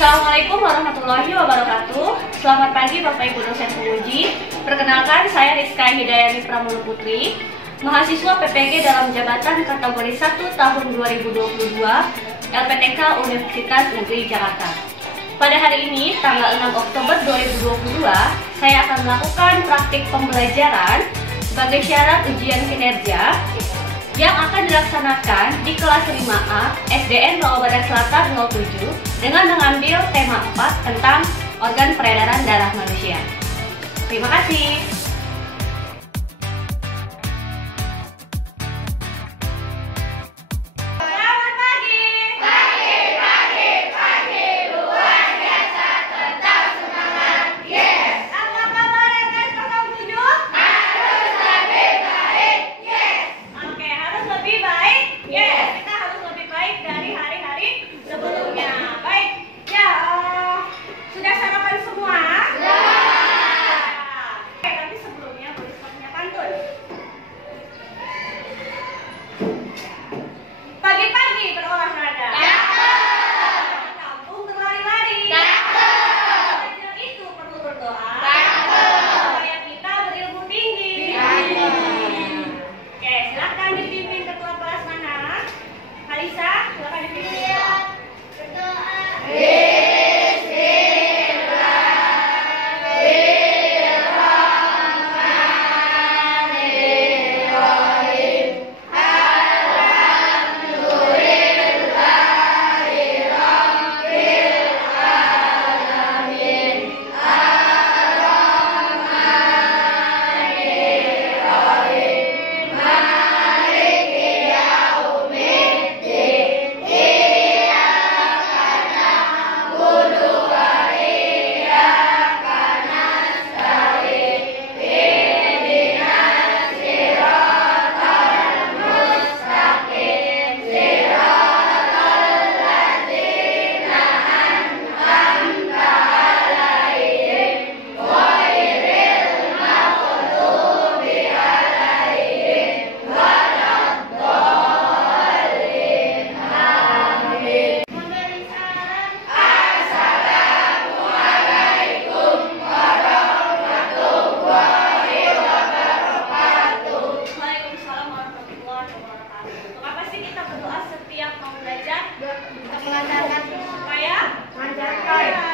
Assalamualaikum warahmatullahi wabarakatuh. Selamat pagi Bapak Ibu dosen penguji. Perkenalkan, saya Rizka Hidayani Pramono Putri, mahasiswa PPG dalam jabatan kategori 1 tahun 2022 LPTK Universitas Negeri Jakarta. Pada hari ini, tanggal 6 Oktober 2022, saya akan melakukan praktik pembelajaran sebagai syarat ujian kinerja yang akan dilaksanakan di kelas 5A SDN Rawa Barat Selatan 07 dengan mengambil tema 4 tentang organ peredaran darah manusia. Terima kasih.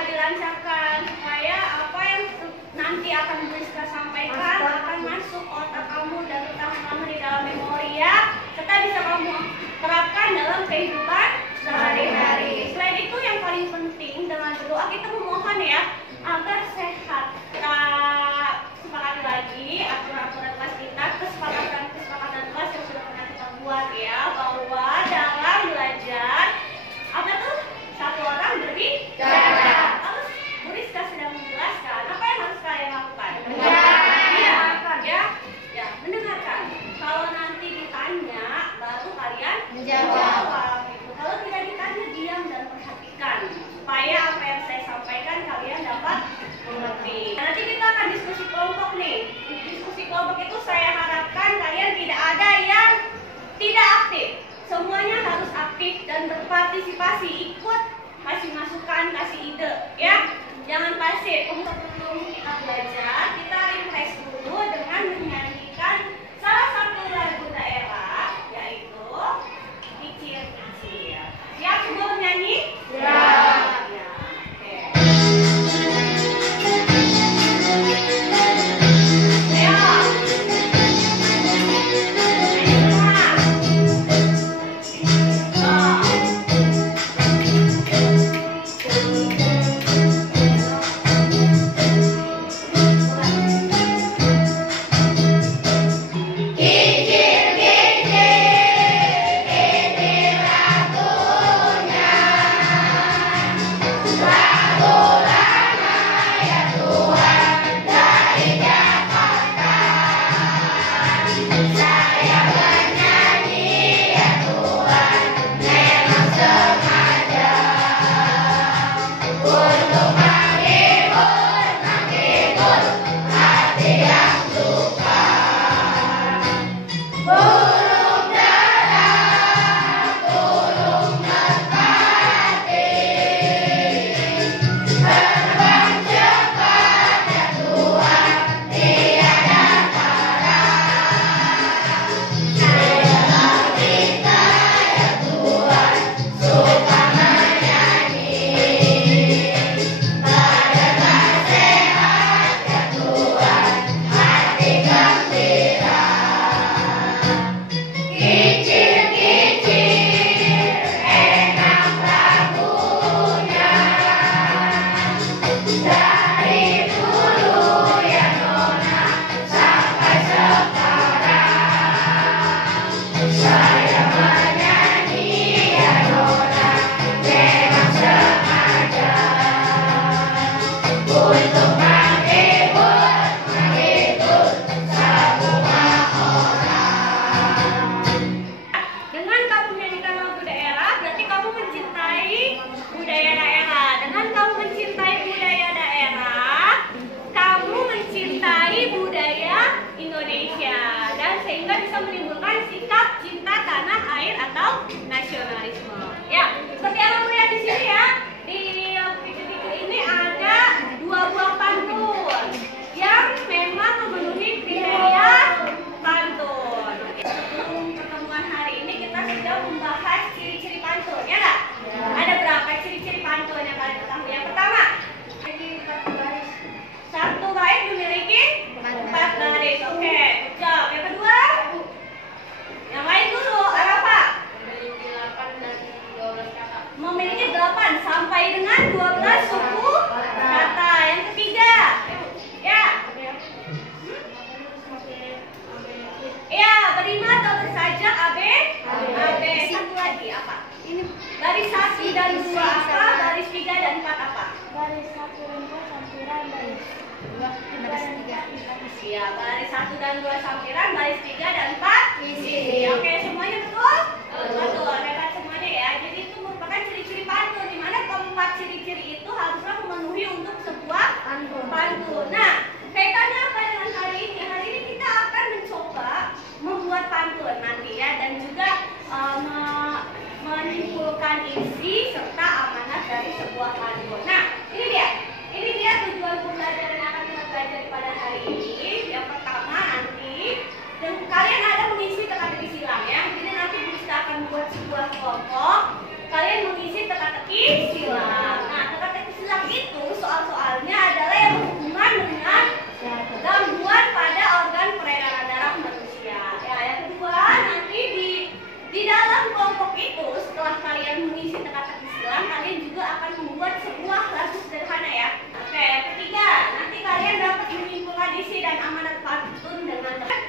Dilancarkan supaya apa yang nanti akan Rizka sampaikan akan masuk otak kamu dan utama kamu di dalam memori ya, serta bisa kamu terapkan dalam kehidupan sehari-hari. Selain itu yang paling penting dengan berdoa kita memohon ya agar sehat. Kita sepakati lagi aturan-aturan kelas kita, kesepakatan kelas yang sudah pernah kita buat ya, bahwa dalam belajar apa tuh satu orang berbicara. Terus Bu Rizka sedang menjelaskan apa yang harus kalian lakukan. Mendengarkan ya, mendengarkan. Kalau nanti ditanya baru kalian menjawab. Kalau tidak ditanya diam dan perhatikan supaya apa yang saya sampaikan kalian dapat mengerti. Nanti kita akan diskusi kelompok nih. Di diskusi kelompok itu saya harapkan kalian tidak ada yang tidak aktif. Semuanya harus aktif dan berpartisipasi, ikut kasih masukan, kasih ide ya. Jangan pasif. Sebelum kita belajar, kita refresh dulu dengan menyanyikan salah satu lagu daerah, yaitu Kicir-Kicir. Siap semua menyanyi? Ya. organ 2 sampiran, baris 3 dan 4 sisi. Oke, semuanya betul? Betul, hebat semuanya ya. Jadi itu merupakan ciri-ciri pantun, di mana keempat ciri-ciri itu haruslah memenuhi untuk sebuah pantun. Nah, kaitannya apa dengan hari ini? Hari ini kita akan mencoba membuat pantun nanti ya, dan juga menyimpulkan isi serta amanat dari sebuah pantun. Nah, ini dia tujuan pembelajaran yang akan kita pelajari pada hari ini. Yang pertama nanti, dan kalian ada mengisi teka-teki silang ya. Jadi nanti kita akan membuat sebuah kelompok. Kalian mengisi teka-teki silang. Nah, teka-teki silang itu soal-soalnya adalah yang berhubungan dengan gangguan pada organ peredaran darah manusia. Ya, yang kedua nanti di dalam kelompok itu, setelah kalian mengisi teka-teki silang, kalian juga akan membuat sebuah lagu sederhana ya. Oke, yang ketiga, nanti kalian dapat menyimpulkan isi dan amanat pantun dengan tepat.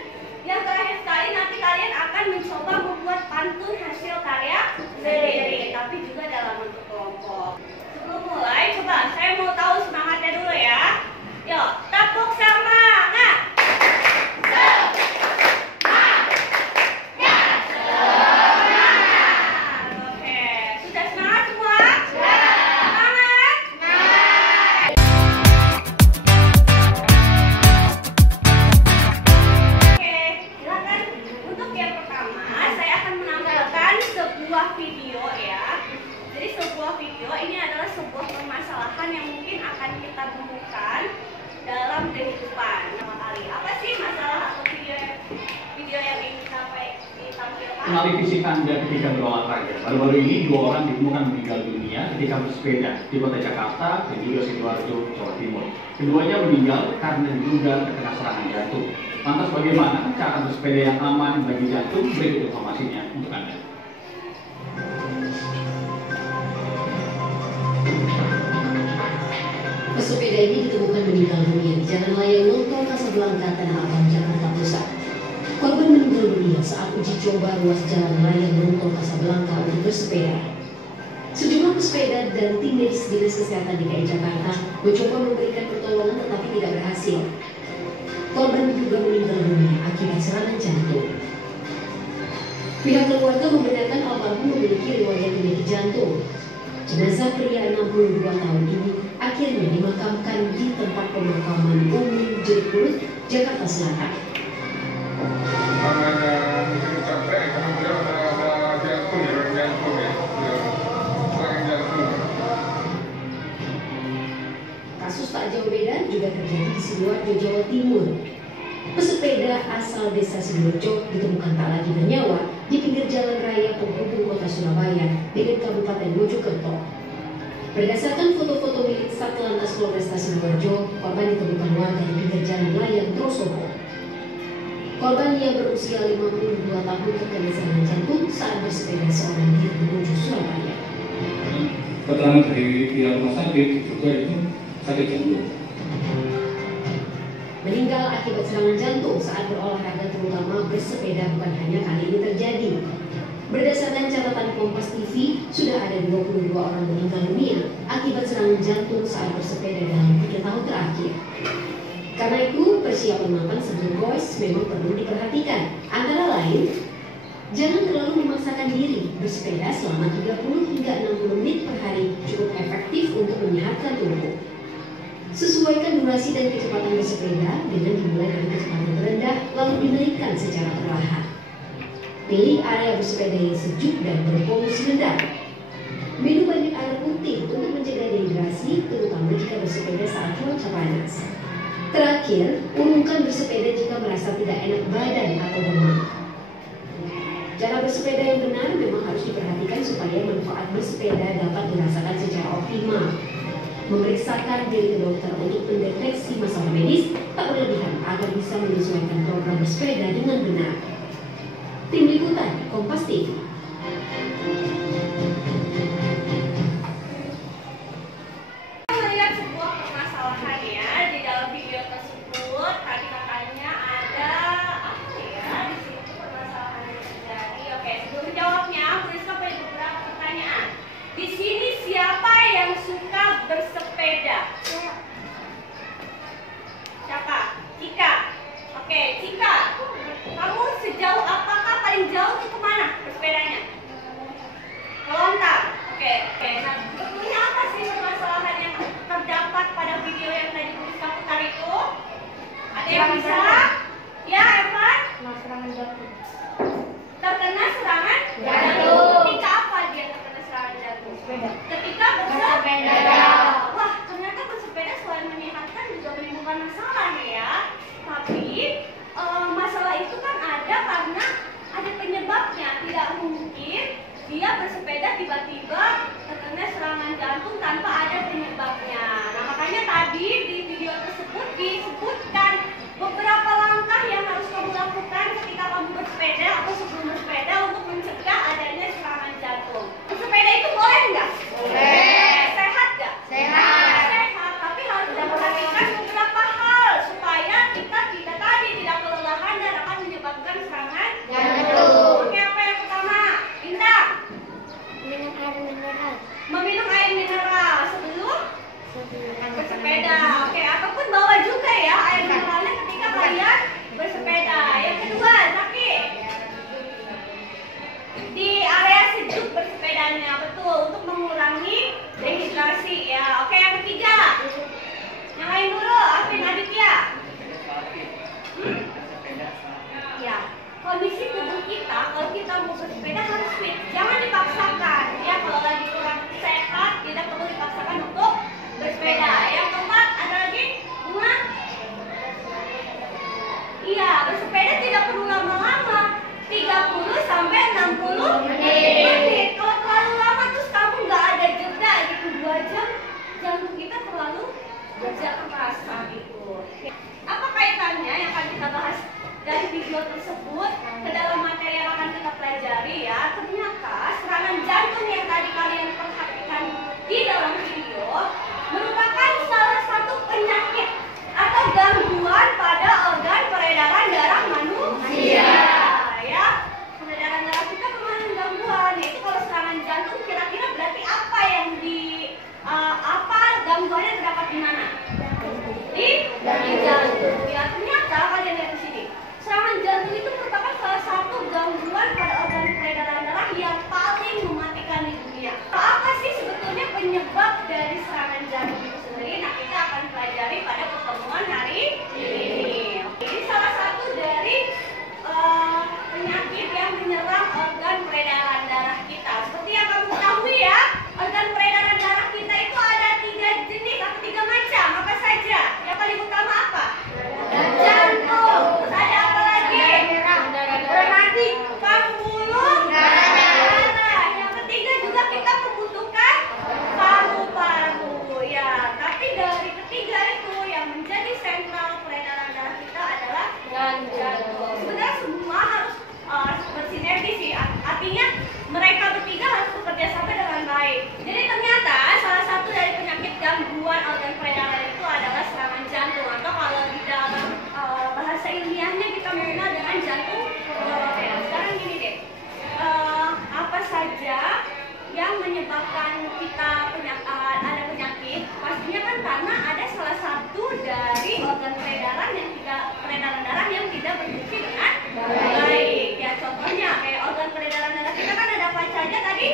Yang terakhir sekali, nanti kalian akan mencoba membuat pantun hasil karya sendiri, tapi juga dalam bentuk kelompok. Sebelum mulai, coba saya mau tahu semangatnya dulu ya. Yuk, tepuk semangat. Video ya. Jadi sebuah video ini adalah sebuah permasalahan yang mungkin akan kita temukan dalam kehidupan sehari-hari. Apa sih masalah atau video yang ingin ditampilkan? Kenali fisik Anda ketika berolahraga. Baru-baru ini 2 orang ditemukan meninggal dunia ketika bersepeda di kota Jakarta dan juga Sidoarjo, Jawa Timur. Keduanya meninggal karena diduga terkena serangan jantung. Lantas bagaimana cara bersepeda yang aman bagi jantung? Berikut informasinya untuk Anda. Pesepeda ini ditemukan meninggal dunia di Jalan Layang Nontol Kasablanka, Tanah Abang, Jakarta Pusat. Korban meninggal dunia saat uji coba ruas Jalan Layang Nontol Kasablanka untuk bersepeda. Sejumlah pesepeda dan tim medis Dinas Kesehatan DKI Jakarta mencoba memberikan pertolongan tetapi tidak berhasil. Korban diduga meninggal dunia akibat serangan jantung. Pihak keluarga membenarkan almarhum memiliki riwayat penyakit jantung. Jenazah pria 62 tahun ini akhirnya dimakamkan di tempat pemakaman umum Jeruk, Jakarta Selatan. Kasus tak jauh beda juga terjadi di Sidoarjo, Jawa Timur. Pesepeda asal desa Sidoarjo ditemukan tak lagi bernyawa di pinggir jalan raya penghubung kota Surabaya dengan Kabupaten Mojokerto. Berdasarkan foto-foto milik Satlantas Polresta Sidoarjo, korban ditemukan warga di pinggir jalan layang Trosobo. Korban yang berusia 52 tahun terkena serangan jantung saat bersepeda seorang diri menuju Surabaya. Keterangan dari pihak rumah sakit juga itu sakit jantung. Meninggal akibat serangan jantung saat berolahraga terutama bersepeda bukan hanya kali ini terjadi. Berdasarkan catatan Kompas TV, sudah ada 22 orang meninggal dunia akibat serangan jantung saat bersepeda dalam 3 tahun terakhir. Karena itu, persiapan matang sebelum goes memang perlu diperhatikan. Antara lain, jangan terlalu memaksakan diri. Bersepeda selama 30 hingga 60 menit per hari cukup efektif untuk menyehatkan tubuh. Sesuaikan durasi dan kecepatan bersepeda dengan dimulai dari kecepatan rendah lalu dinaikkan secara perlahan. Pilih area bersepeda yang sejuk dan berpolusi rendah. Minum banyak air putih untuk mencegah dehidrasi, terutama jika bersepeda saat cuaca panas. Terakhir, urungkan bersepeda jika merasa tidak enak badan atau demam. Cara bersepeda yang benar memang harus diperhatikan supaya manfaat bersepeda dapat dirasakan secara optimal. Memeriksakan diri ke dokter untuk mendeteksi masalah medis tak berlebihan agar bisa menyesuaikan program bersepeda dengan benar. Tim Liputan Kompas TV. Melihat sebuah permasalahan ya di dalam video tersebut, tadi katanya ada apa ya di situ permasalahan yang terjadi. Oke, sebelum menjawabnya, Bu Rizka punya beberapa pertanyaan. Di sini siapa yang suka bersepeda? Siapa? Cika. Oke, Cika. yang bisa? Ya, Evan? Serangan jantung. Terkena serangan Jantung. Ketika apa dia terkena serangan jantung? Sepeda. Ketika Bersepeda. Wah, ternyata bersepeda selain menyehatkan juga menimbulkan masalah ya. Tapi masalah itu kan ada karena ada penyebabnya. Tidak mungkin dia bersepeda tiba-tiba terkena serangan jantung tanpa ada penyebabnya. Nah, makanya tadi di video tersebut disebutkan beberapa langkah yang harus kamu lakukan ketika kamu bersepeda atau sebelum bersepeda untuk mencegah adanya serangan jantung. Bersepeda itu boleh nggak? Boleh. Sehat nggak? Sehat. Sehat, tapi harus memperhatikan beberapa hal supaya kita tidak kelelahan dan akan menyebabkan serangan Jantung. Oke, apa yang pertama? Indah, Minum air mineral. meminum air mineral sebelum bersepeda. Oke, ataupun bawa juga ya air mineralnya ketika kalian bersepeda. Yang kedua, Zaki, di area sejuk bersepedanya, betul, untuk mengurangi dehidrasi ya. Oke, yang ketiga, yang lain dulu, Afin Aditya. Ya, kondisi tubuh kita kalau kita mau bersepeda harus fit, jangan dipaksakan ya. Kalau lagi kurang sehat tidak perlu dipaksakan untuk bersepeda. Yang keempat, ada lagi Bunga? Iya, bersepeda tidak perlu lama-lama, 30 sampai 60 menit. Kalau terlalu lama terus kamu nggak ada jeda gitu 2 jam, jantung kita terlalu kerja keras gitu. Apa kaitannya yang akan kita bahas dari video tersebut ke dalam materi yang akan kita pelajari ya? Ternyata serangan jantung yang tadi kalian perhatikan di dalam video merupakan salah satu penyakit atau gangguan pada organ peredaran darah manusia. Ya, peredaran darah kita kemarin gangguan. Yaitu kalau serangan jantung kira-kira berarti apa yang apa gangguannya terdapat di mana? Di jantung. Ya, ternyata kalian lihat di sini. Serangan jantung itu merupakan salah satu gangguan pada organ peredaran darah yang paling mematikan di dunia. Apa sih sebetulnya penyebab dari serangan jantung itu sendiri? Nah, kita akan pelajari pada pertemuan hari ini. Ini salah satu dari penyakit yang menyerang organ peredaran darah kita. Seperti yang kamu ketahui ya, organ peredaran darah kita itu ada 3 jenis atau 3 macam. Apa saja? Yang paling utama apa? Jantung. Terus ada apa lagi? Hati, pembuluh darah. Yang ketiga juga kita membutuhkan paru-paru ya. Tapi dari ketiga itu yang menjadi sentral peredaran darah kita adalah jantung. Sebenarnya semua harus bersinergi sih. Artinya mereka bertiga harus bekerja sama dengan baik. Jadi ternyata salah satu dari penyakit gangguan organ peredaran itu adalah serangan jantung, atau kalau di dalam bahasa ilmiahnya kita mengenal dengan jantung. Sekarang gini deh, apa saja yang menyebabkan kita ada penyakit? Pastinya kan karena ada salah satu dari organ peredaran darah yang tidak berfungsi dengan baik. Ya, contohnya kayak organ peredaran darah kita kan ada apa saja tadi?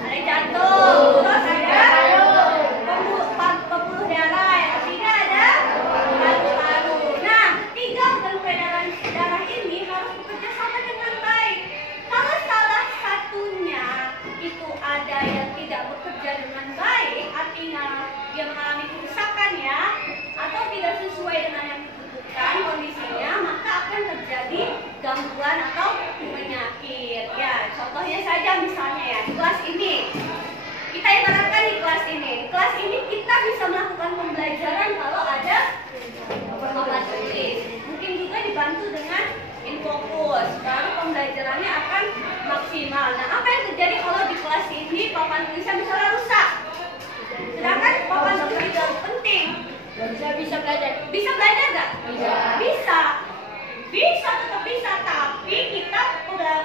Ada jantung, terus ada pembuluh darah, yang ketiga ada paru-paru. Nah, 3 organ peredaran darah ini harus bekerja sama dengan baik. Kalau salah satunya itu ada yang tidak bekerja dengan baik, artinya dia mengalami kerusakan ya, atau tidak sesuai dengan yang dibutuhkan kondisinya, maka akan terjadi gangguan atau penyakit. Ya, contohnya saja misalnya ya, di kelas ini. Kita ibaratkan di kelas ini. Di kelas ini kita bisa melakukan pembelajaran kalau ada papan tulis. Mungkin juga dibantu dengan infokus. Baru pembelajarannya akan maksimal. Nah, apa yang terjadi kalau di kelas ini papan tulisnya misalnya rusak? Sedangkan papan tulis itu penting. Bisa belajar. Bisa belajar nggak? Bisa. Bisa, tetap bisa. Tapi kita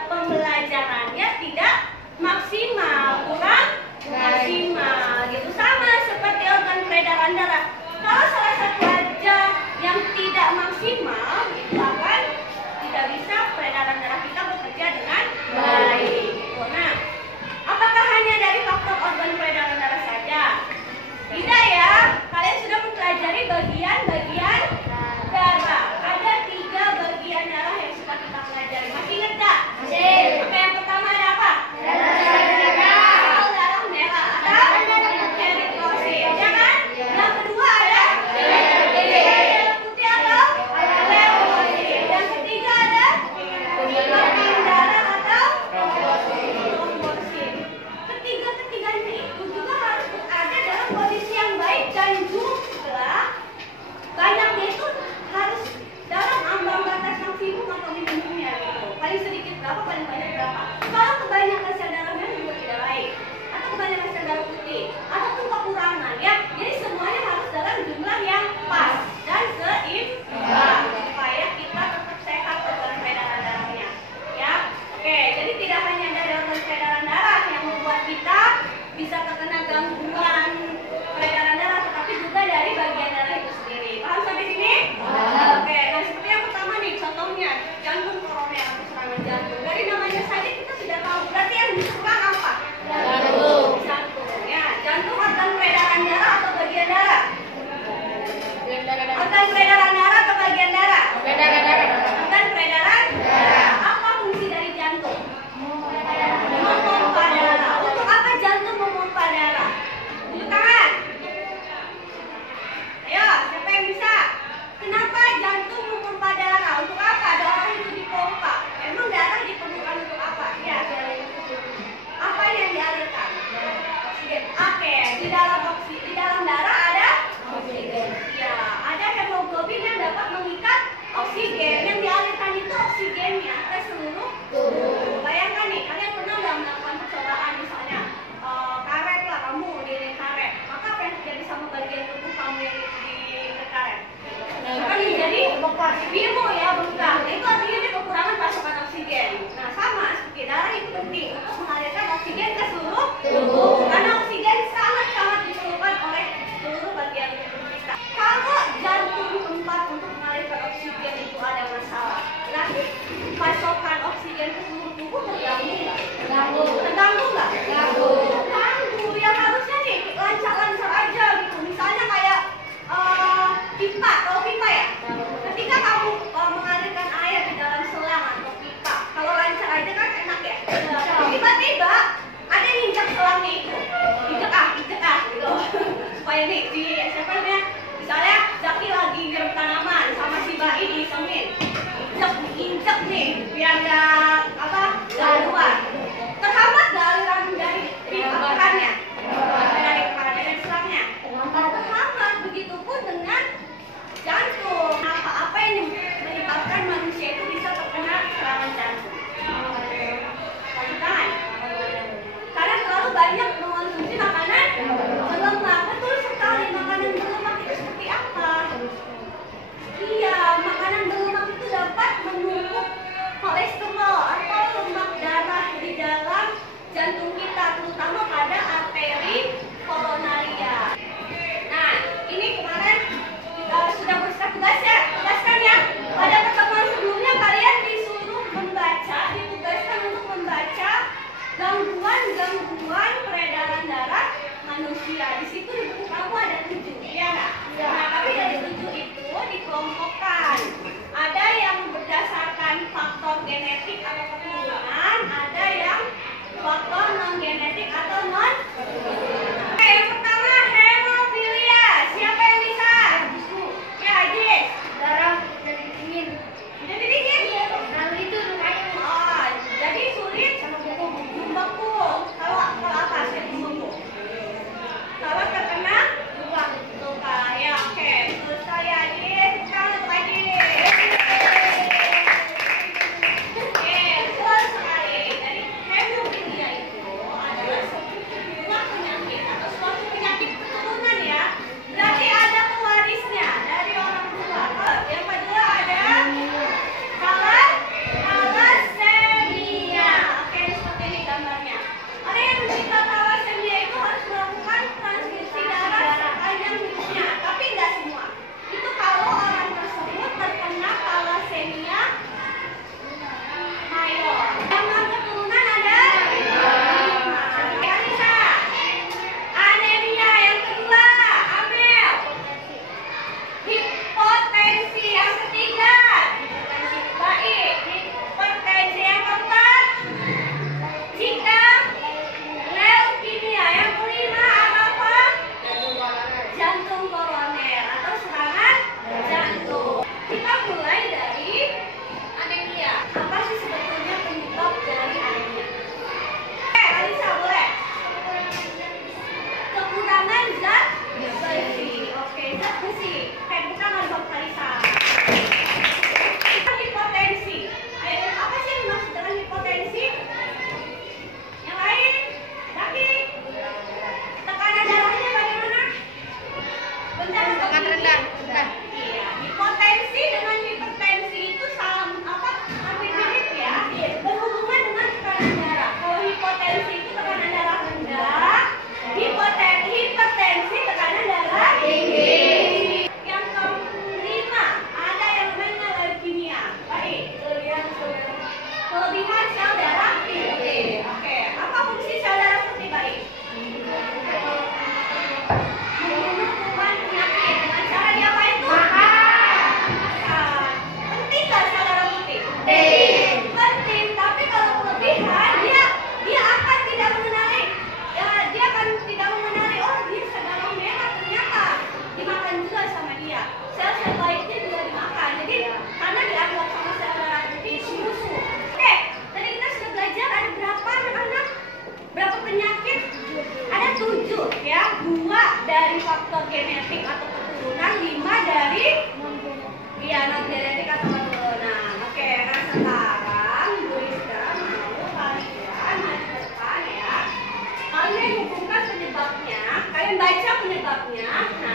pembelajarannya tidak maksimal, kurang maksimal. Gitu sama seperti organ bagian tubuh kamu yang ditekan. Kan jadi biru ya, bengkak. Nah, itu artinya dia kekurangan pasokan oksigen. Nah, sama seperti darah itu penting untuk mengalirkan oksigen ke seluruh tubuh. Karena oksigen sangat-sangat diperlukan oleh seluruh bagian tubuh kita. Kalau jantung tempat untuk mengalirkan oksigen itu ada masalah, nanti pasokan oksigen ke seluruh tubuh terganggu nggak? Terganggu nggak? Terganggu. Yang harusnya nih lancar-lancar aja gitu. Misalnya kayak pipa, kalau pipa ya. Ketika kamu mengalirkan air di dalam selang atau pipa, kalau lancar aja kan enak ya. Tiba-tiba ada yang injak selangnya itu, injek gitu. Supaya nih di siapa namanya? Misalnya Zaki lagi nyiram tanaman sama si Bai diisengin, injek nih biar nggak keluar. Terhambat nggak aliran dari pipa kerannya? Dari kerannya dan selangnya. Terhambat. Begitupun dengan jantung. Apa yang menyebabkan manusia itu bisa terkena serangan jantung? Lanjutan. Karena terlalu banyak mengonsumsi makanan berlemak. Betul sekali, makanan berlemak itu seperti apa? Iya, makanan berlemak itu dapat menumpuk kolesterol atau lemak darah di dalam jantung kita, terutama pada arteri koronaria. Nah, ini kemarin sudah berserah tugaskan ya. Pada pertemuan sebelumnya kalian disuruh membaca, ditugaskan untuk membaca gangguan peredaran darah manusia. Di situ di buku kamu ada 7, ya nggak? Nah, tapi dari 7 itu dikelompokkan. Ada yang berdasarkan faktor genetik atau keturunan, ada yang faktor non genetik atau non. Oke, yang pertama hemofilia. Siapa yang bisa? Ya, Jis. Darah jadi dingin. Jadi dingin. Nah, itu namanya. Oh, jadi sulit membeku. Kalau apa sih membeku? Kalau terkena luka. Ya, oke. Terus saya Jis, kamu untuk Jis. Oke, betul sekali. Jadi hemofilia itu adalah sebuah penyakit atau suatu penyakit keturunan ya. Berarti ada pewarisnya dari orang tua. Yang kedua ada thalassemia. Oke, seperti ini gambarnya. Orang yang menderita thalassemia itu harus melakukan transfusi darah sepanjang hidupnya, tapi nggak semua. Itu kalau orang tersebut terkena thalassemia mayor. Yang keturunan ada Anissa. Anemia. Yang kedua Amel. Hipotensi. Yang ketiga baik. Hipertensi. Yang keempat Cika. Leukemia. Yang kelima apa? Jantung koroner atau serangan jantung. Kita mulai dari anemia. Apa sih sebetulnya penyebab dari anemia? Alisa boleh. Kekurangan zat besi. Oke, zat besi. Bukan untuk Alisa. Hipotensi. Ayo, apa sih yang dimaksud dengan hipotensi? Yang lain? Lagi? Tekanan darahnya bagaimana? Bencana tekan rendah. Iya, hipotensi dengan hipertensi itu hampir mirip ya. Berhubungan dengan tekanan darah. Kalau hipotensi itu tekanan darah rendah, hipertensi tekanan darah tinggi. Yang kelima ada yang namanya leukemia. Baik, kelebihan sel darah tinggi. Oke, apa fungsi sel darah putih baik? Membunuh kuman penyakit dengan cara diapain tuh? Makan. Penting nggak sel darah putih? Penting. Tapi kalau kelebihan dia akan tidak mengenali. Ya, dia akan tidak mengenali. Oh, dia sel darah merah ternyata dimakan juga sama dia. Sel-sel baiknya juga dimakan. Jadi karena dianggap sama sel darah putih musuh. Oke, tadi kita sudah belajar ada berapa anak-anak? Berapa penyakit? Ada 7 ya. 2 dari faktor genetik atau keturunan, 5 dari non genetik atau keturunan. Oke, nah sekarang Bu Rizka mau kalian maju ke depan ya. Kalian hubungkan penyebabnya, kalian baca penyebabnya. Nah,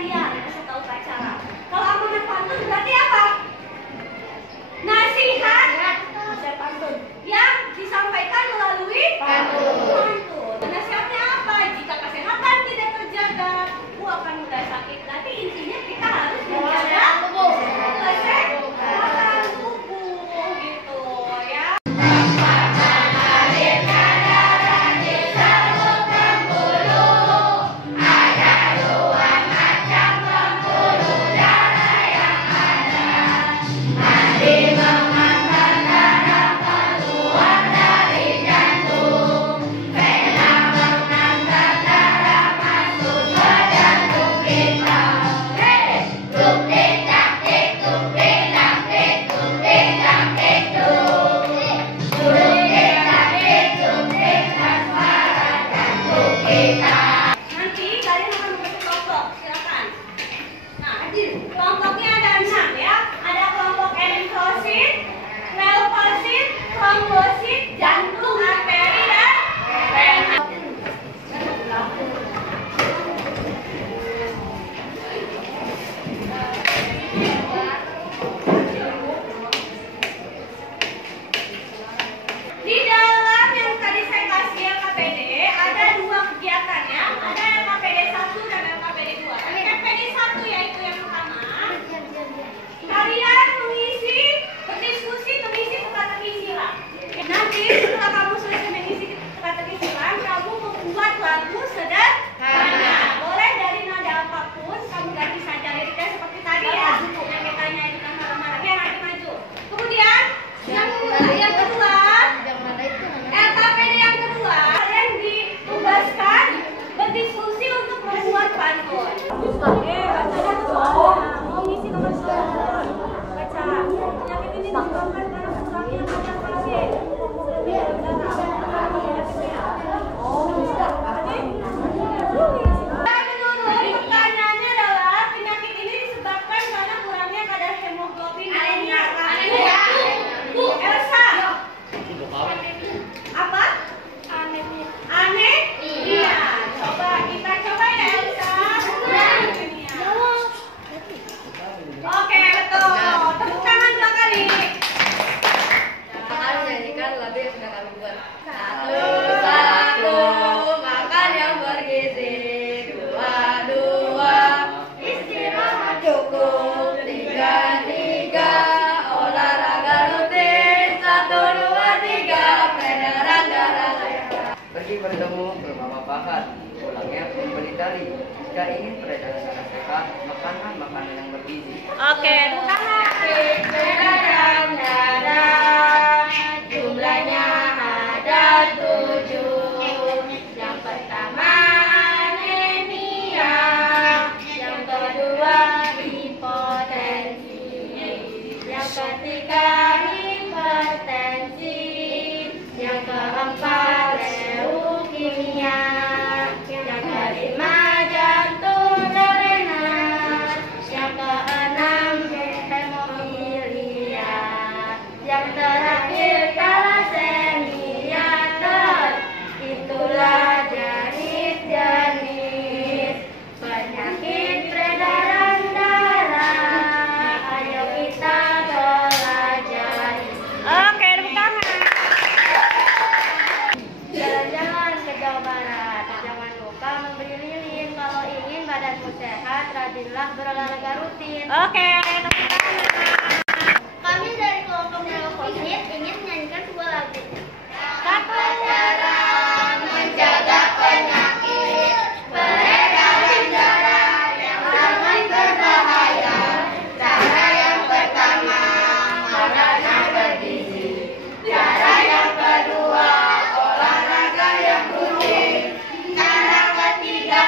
kalian peserta upacara. Kalau amanat pantun berarti apa? Nasihat yang disampaikan melalui pantun. Nasihatnya apa? Jika kesehatan tidak terjaga, tubuh akan mudah sakit. Berarti intinya kita harus menjaga kesehatan tubuh gitu ya. Nanti kalian akan membentuk kelompok, silakan. Nah, kelompoknya ada 6 ya. Ada kelompok eritrosit, leukosit, trombosit, jantung, arteri, dan vena. Di dalam yang tadi saya kasih LKPD ada 2 kegiatan ya. Ada LKPD 1 dan LKPD 2. LKPD 1 yaitu yang pertama, kalian berdiskusi mengisi teka-teki silang. Nanti setelah kamu selesai mengisi teka-teki silang, kamu membuat lagu sederhana. Boleh dari nada apapun, kamu ganti saja liriknya seperti tadi ya. Yang kitanya itu kan marah-marah. Ya, nanti maju. Kemudian yang kedua, LKPD yang kedua, kalian ditugaskan berdiskusi untuk membuat pantun. Bacanya ke bawah. Mau ngisi nomor 1. Baca. Penyakit ini disebabkan karena kurangnya kadar kolagen. Menurut pertanyaannya adalah penyakit ini disebabkan karena kurangnya kadar hemoglobin anemia. Bu Elsa. Apa? Anemia. Kita coba ya Elsa. Anemia. Oke, betul. Tepuk tangan 2 kali. Akan menyanyikan lagu yang sudah kami buat. 1, makan yang bergizi. 2, istirahat cukup. 3, olahraga rutin. 1, 2, 3, peredaran darah. Pergi bertemu bersama pahat, pulangnya membeli tali. Jika ingin peredaran darah sehat, makanlah makanan yang bergizi. Oke, tepuk tangan. Peredaran darah jumlahnya ada 7. Yang pertama anemia, yang kedua hipotensi, yang ketiga hipertensi, yang keempat leukemia, yang kelima jantung renal, yang keenam hemofilia, yang terakhir thalassemia. Itulah jenis-jenis penyakit peredaran darah. Ayo kita pelajari. Oke, tepuk tangan. Jalan-jalan ke Jawa Barat. Jangan lupa membeli lilin. Kalau ingin badanmu sehat, rajinlah berolahraga rutin. Oke, tepuk tangan. Kami dari kelompok leukosit ingin menyanyikan sebuah lagu. Satu. Cara menjaga penyakit peredaran darah yang sangat berbahaya. Cara yang pertama, makanan bergizi. Cara yang kedua, olahraga yang rutin. Cara ketiga,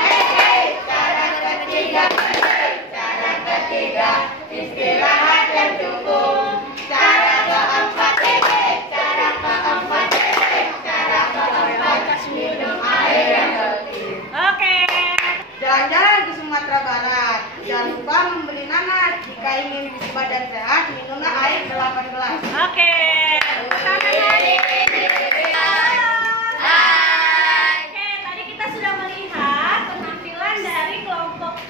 istirahat yang cukup. Cara keempat, minum air yang tertib. Oke. Jalan-jalan ke Sumatera Barat. Jangan lupa membeli nanas. Jika ingin badan sehat, minumlah air 8 gelas. Oke. Tepuk tangan lagi. Oke, tadi kita sudah melihat penampilan dari kelompok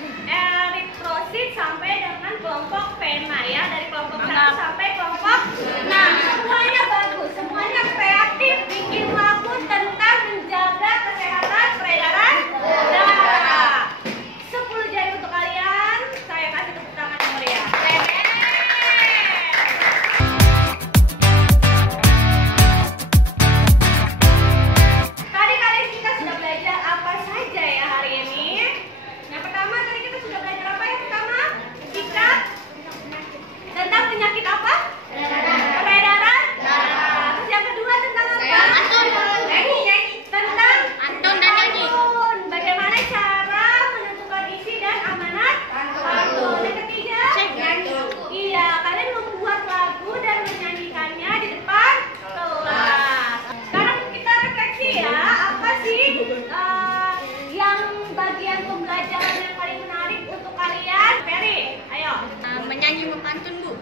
Bernyanyi mempantun, Bu.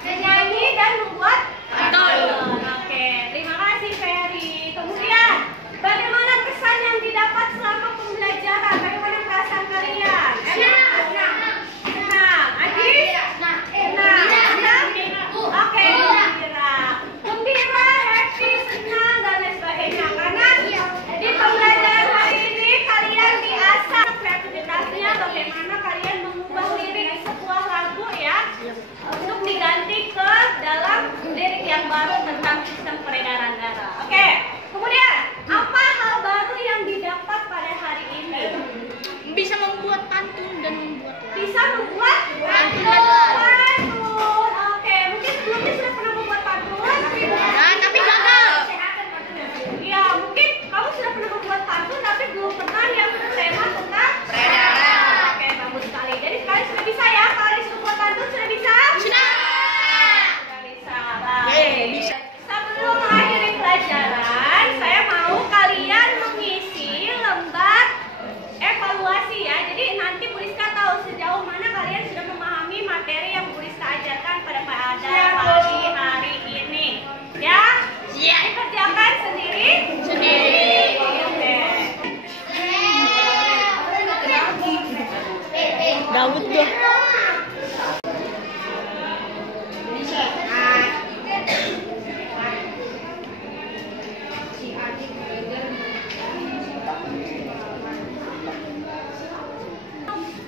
Bernyanyi dan membuat pantun. Oke, terima kasih Ferry. Kemudian, bagaimana kesan yang didapat selama pembelajaran? Bagaimana perasaan kalian? Senang. Adi? Senang. Oke, gembira, happy, senang, dan lain sebagainya. Karena di pembelajaran hari ini kalian diasah kreativitasnya, bagaimana kalian mengubah lirik sebuah lagu ya untuk diganti ke dalam lirik yang baru tentang sistem peredaran darah. Oke, kemudian apa hal baru yang didapat pada hari ini? Bisa membuat pantun dan membuat lagu. Bisa membuat Pantun. Oke, mungkin sebelumnya sudah pernah membuat pantun? Tapi gagal. Ya, mungkin kamu sudah pernah membuat pantun tapi belum pernah yang bertema tentang Peredaran. Oke, bagus sekali. Jadi sekarang sudah bisa ya? Kalau disuruh buat pantun sudah bisa? Sudah. Sudah bisa. Baik. Sebelum mengakhiri pelajaran, saya mau kalian mengisi lembar evaluasi ya. Jadi nanti Bu Rizka tahu sejauh mana kalian sudah memahami materi yang Bu Rizka ajarkan pada pagi hari ini. Ya? Iya. Dikerjakan sendiri? Oke. Daud tuh.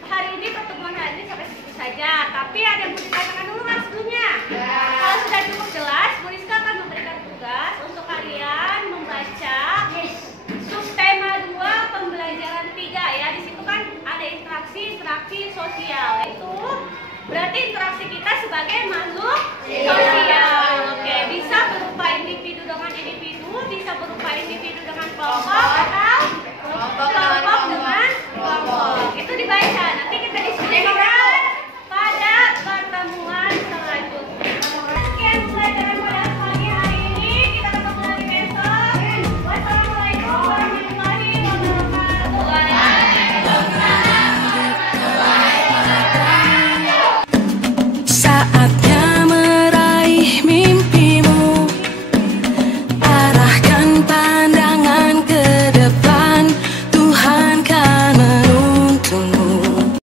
Hari ini pertemuan hari ini sampai situ saja. Tapi ada yang mau ditanyakan dulu nggak sebelumnya? Kalau sudah cukup jelas, Bu Rizka akan memberikan tugas untuk kalian membaca subtema 2 pembelajaran 3 ya. Di situ kan ada interaksi sosial. Itu berarti interaksi kita sebagai makhluk sosial.